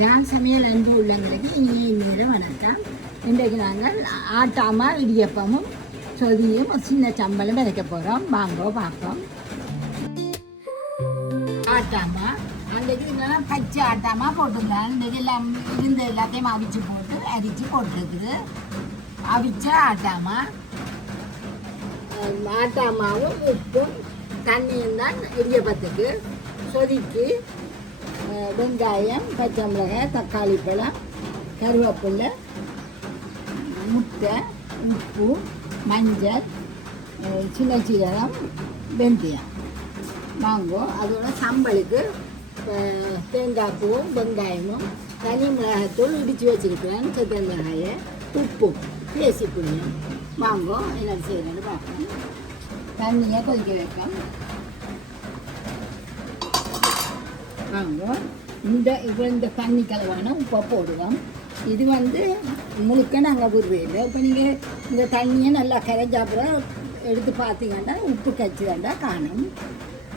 யாழ் சமையல் அன்பு உள்ளங்களுக்கு இனிய நேரம் வணக்கம். இன்றைக்கு நாங்கள் ஆட்டாமா இடியப்பமும் சொதியும் ஒரு சின்ன சம்பளம் விதைக்க போகிறோம். வாங்கோ பார்ப்போம். ஆட்டாமா அன்றைக்கு பச்சை ஆட்டாமா போட்டுருந்தேன். இன்றைக்கு எல்லாம் இருந்த எல்லாத்தையும் அவிச்சு போட்டு அரிச்சு போட்டுருக்குது. அவிச்ச ஆட்டாமா, ஆட்டாமாவும் உப்பும் தண்ணியும் தான் இடியப்பத்துக்கு. சொதிக்கு வெங்காயம், பச்சை மிளகாய், தக்காளி பழம், கருவேப்பிலை, முட்டை, உப்பு, மஞ்சள், சின்ன சீரகம், வெந்தயம் வாங்கோ. அதோட சம்பளுக்கு தேங்காய் பூவும் வெங்காயமும் தனி மிளகாய்த்தூள் இடித்து வச்சுருக்கிறேன். சித்த மிளகாயை உப்பும் பேசி புளியும் வாங்கோ. என்ன செய்யணும்னு பார்ப்போம். தண்ணியை கொதிக்க வைப்போம். வாங்க. இந்த தண்ணி கலவான உப்பை போடுவோம். இது முழுக்க நாங்கள் விடுறதில்லை. இப்போ நீங்கள் இந்த தண்ணியை நல்லா கரைஞ்சாப்புறம் எடுத்து பார்த்தீங்கன்னா உப்பு கச்சிதாண்டா காணும்.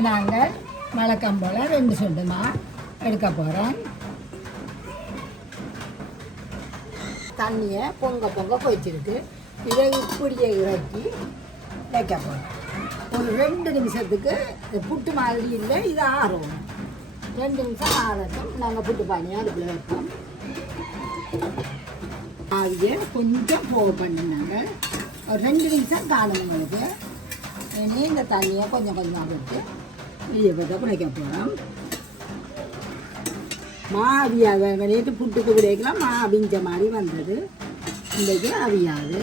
நாங்கள் வழக்கம் போல் 2 சொண்டுமாக எடுக்க போகிறோம். தண்ணியை பொங்க கொதிச்சிருக்கு. இதை இப்படியே இறக்கி வைக்க போகிறோம். ஒரு 2 நிமிஷத்துக்கு புட்டு மாதிரி இல்லை, இது ஆறும். 2 நிமிஷம் ஆறட்டும். நாங்கள் புட்டு பானியாக அடுப்பில் வைப்போம். ஆவியை கொஞ்சம் போக பண்ணினாங்க. ஒரு 2 நிமிஷம் காணும் உங்களுக்கு. இனி இந்த தண்ணியை கொஞ்சம் கொஞ்சமாக விட்டு இடியப்பத்தை குழைக்க போகிறோம். அவியாது. நேற்று புட்டுக்கு விடைக்கலாம் அவிஞ்ச மாதிரி வந்தது. இன்றைக்கு அவியாது.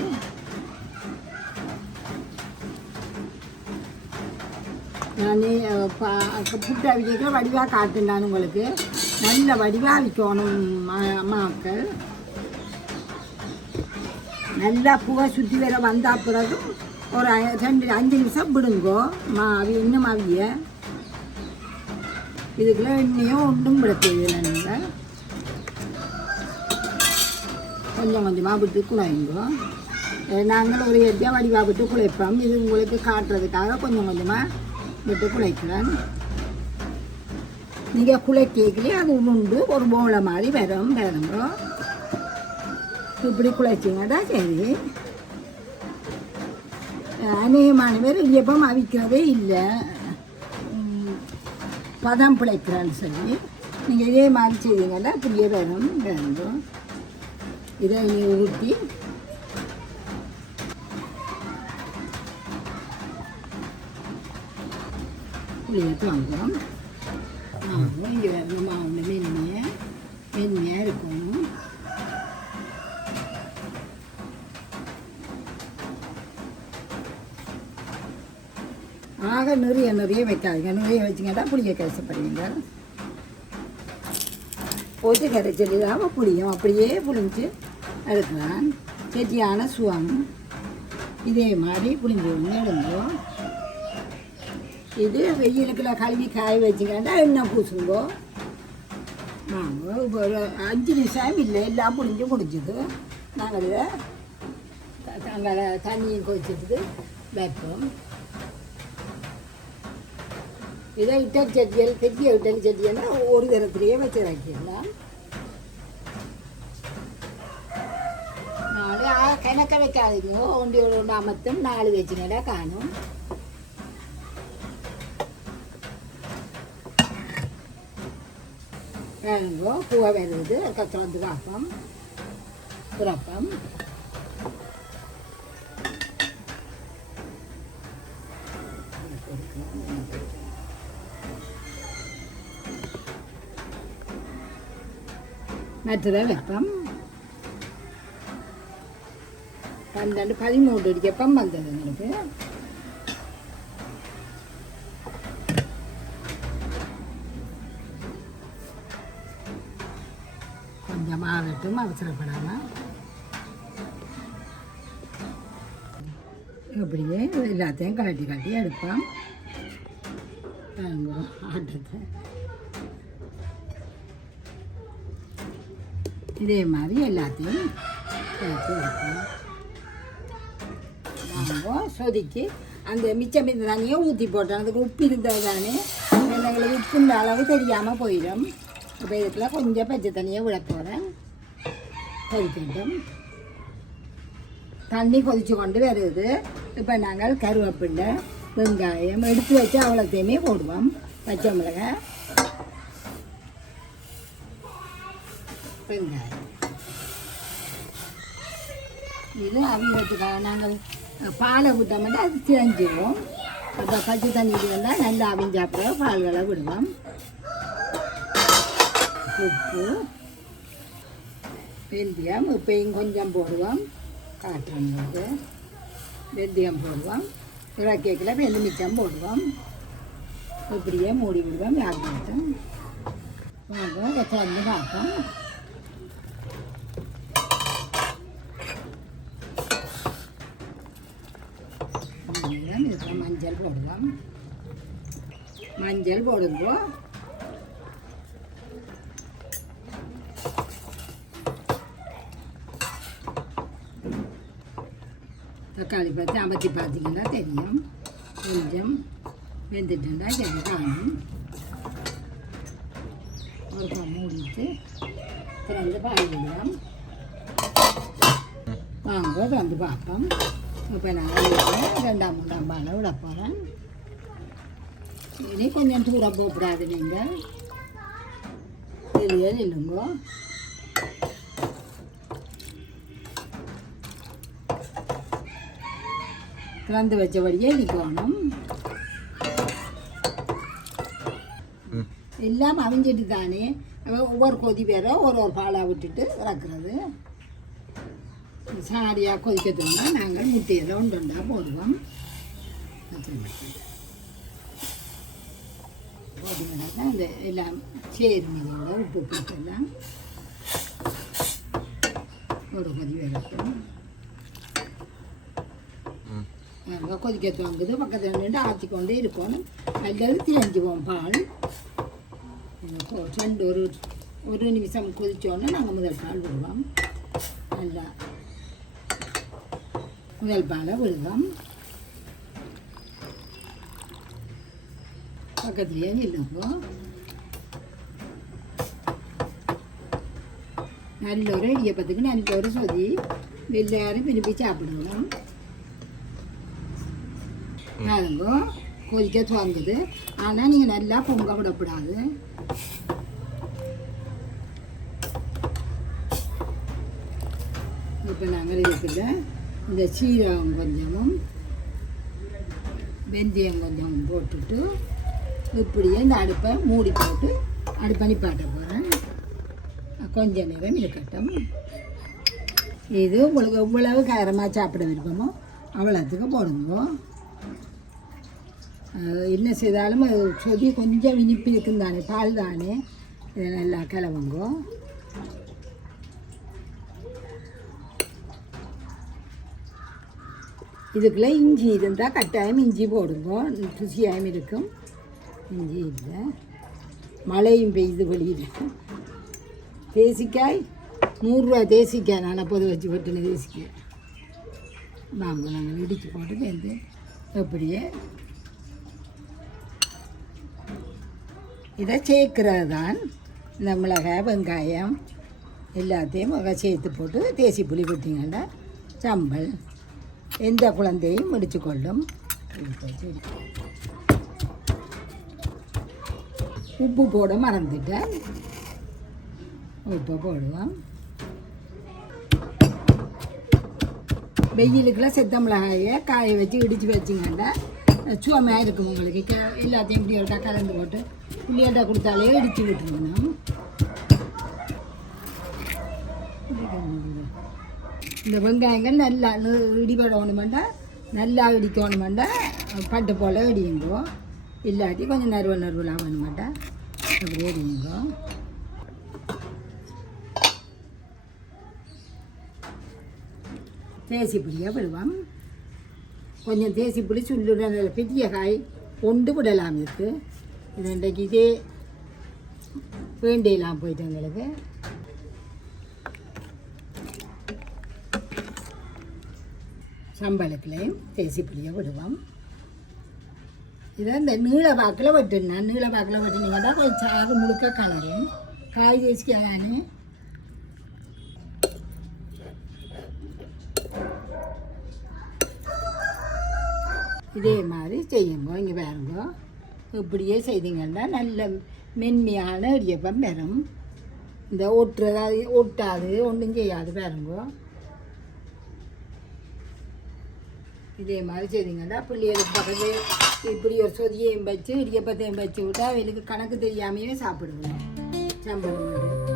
நான் புட்டு அவிக்க வடிவாக காட்டுனான் உங்களுக்கு. நல்ல வடிவாக அவிக்கணும் அம்மாக்கள். நல்லா புகை சுற்றி வேற வந்தால் பிறகு ஒரு 2-5 நிமிஷம் விடுங்கோ. இன்னும் அவிய இதுக்குள்ள எண்ணெயும் ஒன்றும் விட தேவையில்லை. நீங்கள் கொஞ்சம் கொஞ்சமாக விட்டு குழைங்கோ. நாங்கள் ஒரு எட்டியாக வடிவாக விட்டு குழைப்போம். இது உங்களுக்கு காட்டுறதுக்காக கொஞ்சம் கொஞ்சமாக விட்டு குழைக்கிறேன். நீங்கள் குழைக்கலே அது உண்டு ஒரு போலை மாதிரி வேறுங்கோ. இப்படி குழைச்சிங்கடா சரி. அநேகமான பேர் இடியப்பம் அவிக்கிறதே இல்லை, பதம் பிழைக்கிறான்னு சொல்லி நீங்கள் இதே மாதிரி செய்வீங்கன்னா இப்படியே வேணுங்கோ. இதை நீ ஊற்றி புளியத்து வாங்குவோம். இங்கே மாவு மென்மையாக இருக்கணும். ஆக நிறைய வைக்காதீங்க. நிறைய வச்சிங்கன்னா புளிய கரைச்சப்படுவீங்க. போட்டு கரைச்சல் இல்லாமல் புளியும் அப்படியே புளிஞ்சு எடுக்கலாம். செட்டியான சுவம் இதே மாதிரி புளிஞ்சு எடுங்கோ. இது வெயிலுக்குள்ள கழுவி காய வச்சுக்கிட்டா எண்ணெய் பூசுங்கோ. வாங்க. இப்போ ஒரு 5 நிமிஷம் இல்லை, எல்லாம் புளிஞ்சு முடிஞ்சுது. நாங்கள் இதை தண்ணியும் கொதிச்சதுக்கு வைப்போம். இதை இட்டல் சட்டியல் பெரிய இட்டல் சட்டியல்னா ஒரு தரத்துலேயே வச்சு வைக்கலாம். கணக்க வைக்காதீங்க. ஒன்று அமர்த்தும் 4 வச்சுங்கடா காணும். வேணுங்கோ. பூவை வருது கத்திரந்து காப்பம் புறப்பம். மற்றதை வைப்பம். 12-13 இடியப்பம் வந்தது எனக்கு. கொஞ்சம் ஆகட்டும், அவசரப்படாமல். இப்படியே எல்லாத்தையும் கட்டி எடுப்போம். ஆட்டத்தை இதே மாதிரி எல்லாத்தையும் எடுப்போம். சொதிக்கு அந்த மிச்சம் இந்த தண்ணியை ஊற்றி போட்டோம். அதுக்கு உப்பு இருந்தது தானே, எங்களுக்கு உப்புன்ற அளவு தெரியாமல் போயிடும். இப்போ இதுக்குள்ள கொஞ்சம் பச்சை தண்ணியை விட போகிறேன். கொதிக்கட்டும். தண்ணி கொதிச்சு கொண்டு வருது. இப்போ நாங்கள் கருவேப்பிலை வெங்காயம் எடுத்து வச்சு அவ்வளோத்தையுமே போடுவோம். பச்சை மிளகாய் வெங்காயம் இது அவியத்துக்காக நாங்கள் பாலை விட்டோம்னா அது திரஞ்சிடுவோம். இப்போ பச்சை தண்ணி இருந்தால் நல்லா அவிஞ்சா அப்புறம் பால்களை விடுவோம். உப்பு வெந்தயம் இப்பையும் கொஞ்சம் போடுவோம். காட்டுறவங்களுக்கு வெந்தயம் போடுவோம். இறக்கைக்கில் வெந்து மிச்சம் போடுவோம். இப்படியே மூடி விடுவோம். யாருக்கும் வாங்க குழந்தை பார்ப்போம். இதுக்கு மஞ்சள் போடுவோம். மஞ்சள் போடுங்கோ. தக்காளி பார்த்து அமைச்சி பார்த்தீங்கன்னா தெரியும். கொஞ்சம் வெந்துட்டுண்டா சரி காணும். ஒரு மூடிட்டு திறந்து பால் விடுவோம். வாங்க வந்து பார்ப்போம். இப்போ நான் 2-3 பாலை விட போகிறேன். இனி கொஞ்சம் தூரம் போகக்கூடாது. நீங்கள் வெளியே இல்லைங்கோ. திறந்து வச்சபடியே நிற்கணும். எல்லாம் அவிஞ்சிட்டு தானே ஒவ்வொரு கொதி வேற ஒரு பாலாக விட்டுட்டு இறக்குறது. சாரியாக கொதிக்கிறதுனா நாங்கள் முட்டையில் ஒன்றா போடுவோம். போட்டிங்கன்னா இந்த எல்லாம் சேரும். இதோட உப்பு போட்டெல்லாம் ஒரு கொதி வரட்டும். கொதிக்க துவங்குது. பக்கத்தில் நின்று ஆற்றிக்கொண்டே இருக்கணும். அல்லது திரஞ்சுவோம் பால். ஒரு நிமிஷம் கொதிச்சோன்னா நாங்கள் முதல் பால் விடுவோம். நல்லா முதல் பாலை விடுவோம். பக்கத்துலேயே நில்லுங்கோ. நல்ல ஒரு இடியப்பத்துக்கு நல்ல ஒரு சொதி எல்லாரும் விரும்பி சாப்பிடுவோம். பாருங்கோ கொதிக்க துவங்குது. ஆனால் நீங்கள் நல்லா பொங்க விடக்கூடாது. இப்போ நாங்கள் இதுக்குள்ள இந்த சீரகம் கொஞ்சமும் வெந்தயம் கொஞ்சமும் போட்டுட்டு இப்படியே இந்த அடுப்பை மூடி போட்டு அடுப்பை நிப்பாட்ட போகிறேன். கொஞ்ச நேரம் இருக்கட்டும். இது உங்களுக்கு எவ்வளவு காரமாக சாப்பிட விருப்பமோ அவ்வளோத்துக்கு போடுங்க. என்ன செய்தாலும் அது சொதி கொஞ்சம் இனிப்பு இருக்கும் தானே, பால் தானே. இதை நல்லா கிளவுங்கோ. இதுக்குள்ளே இஞ்சி இருந்தால் கட்டாயம் இஞ்சி போடுங்க. ருசியாகவும் இருக்கும். இஞ்சி இல்லை. மழையும் பெய்யுது வெளியில். தேசிக்காய் 100 ரூபா தேசிக்காய். நான் அப்போது வச்சு போட்டுன தேசிக்காய் வாங்க. நாங்கள் இடித்து போட்டு சேர்ந்து அப்படியே இதை சேர்க்கிறது தான். இந்த மிளகாய் வெங்காயம் எல்லாத்தையும் சேர்த்து போட்டு தேசி புளி விட்டிங்கன்னா சம்பல் எந்த குழந்தையும் முடிச்சு கொள்ளும். உப்பு போட மறந்துட்டேன். உப்பு போடுவோம். வெயிலுக்கெல்லாம் செத்த மிளகாயை காய வச்சு இடித்து வச்சிங்கன்னா சுவமையாக இருக்கும். உங்களுக்கு எல்லாத்தையும் இப்படி கலந்து போட்டு புள்ளியாட்டா கொடுத்தாலே இடித்து விட்டுருக்கணும். இந்த வெங்காயங்கள் நல்லா இடிபடணுமெண்டா நல்லா இடிக்கணுமெண்டா பட்டு போல் இடியுங்கோ. இல்லாட்டி கொஞ்சம் நறுவலாக வேணுமாட்டா அப்படி இடியுங்கோ. தேசி புளியை விடுவோம். கொஞ்சம் தேசி புளி சுள்ளுட பெரிய காய் கொண்டு விடலாம். இருக்குது இது இன்றைக்கு இதே வேண்டியெல்லாம் போயிட்டு எங்களுக்கு. சம்பளத்துலேயும் தேசி புளியை விடுவோம். இதை இந்த நீள வாக்கில் வெட்டுனா நீள வாக்கில் வெட்டினீங்கன்னா கொஞ்சம் சாறு முழுக்க காய் தேசிக்கா தானே இதே மாதிரி செய்யுங்க. இங்கே பாருங்க, இப்படியே செய்தீங்கன்னா நல்ல மென்மையான இடியப்பம் பெறும். இந்த ஒட்டாது ஒன்றும் செய்யாது பாருங்க. இதே மாதிரி செய்தீங்கன்னா பிள்ளைகளுக்கு பக்கத்தில் இப்படி ஒரு சொதியையும் வச்சு இடியப்பத்தையும் வச்சு விட்டா அவங்களுக்கு கணக்கு தெரியாமையே சாப்பிடுவோம். சம்பளம்